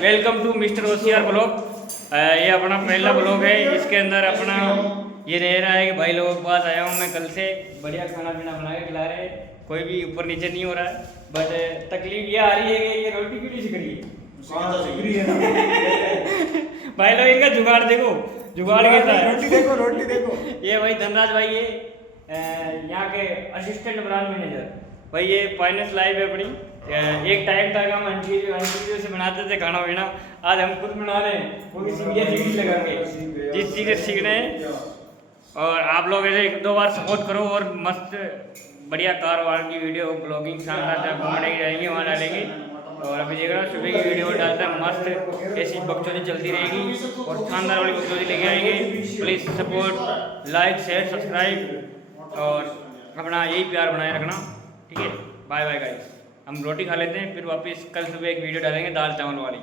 Welcome to mister होशियार blog. ये अपना पहला ब्लॉग है। इसके अंदर अपना ये रह रहा है कि भाई लोगों के पास आया हूँ मैं कल से, बढ़िया खाना पीना बना के खिला रहे हैं, कोई भी ऊपर नीचे नहीं हो रहा है। बट तकलीफ ये आ रही है कि ये रोटी क्यों नहीं सीख रही है। भाई लोग इनका जुगाड़ देखो, जुगाड़ कैसा है। रोटी देखो ये भाई धनराज भाई, ये यहाँ के असिस्टेंट ब्रांच मैनेजर भाई, ये फाइनेंस लाइफ है अपनी। एक टाइम तक हम आंटी से बनाते थे खाना पीना, आज हम खुद बना रहे हैं, वो भी सीखी लगाएंगे जिस चीज़ से सीख रहे हैं। और आप लोग ऐसे एक दो बार सपोर्ट करो और मस्त बढ़िया कारोबार की वीडियो ब्लॉगिंग शानदार घूमने की रहेंगी, वहाँ डालेंगे। और अभी देख रहा हूँ सुबह की वीडियो डालता है, मस्त ऐसी बकचोदी चलती रहेगी और शानदार वाली बकचोदी लेके आएंगे। Please support, like, share, subscribe और अपना यही प्यार बनाए रखना, ठीक है। बाय बाय गाइस, हम रोटी खा लेते हैं, फिर वापस कल सुबह एक वीडियो डालेंगे दाल चावल वाली।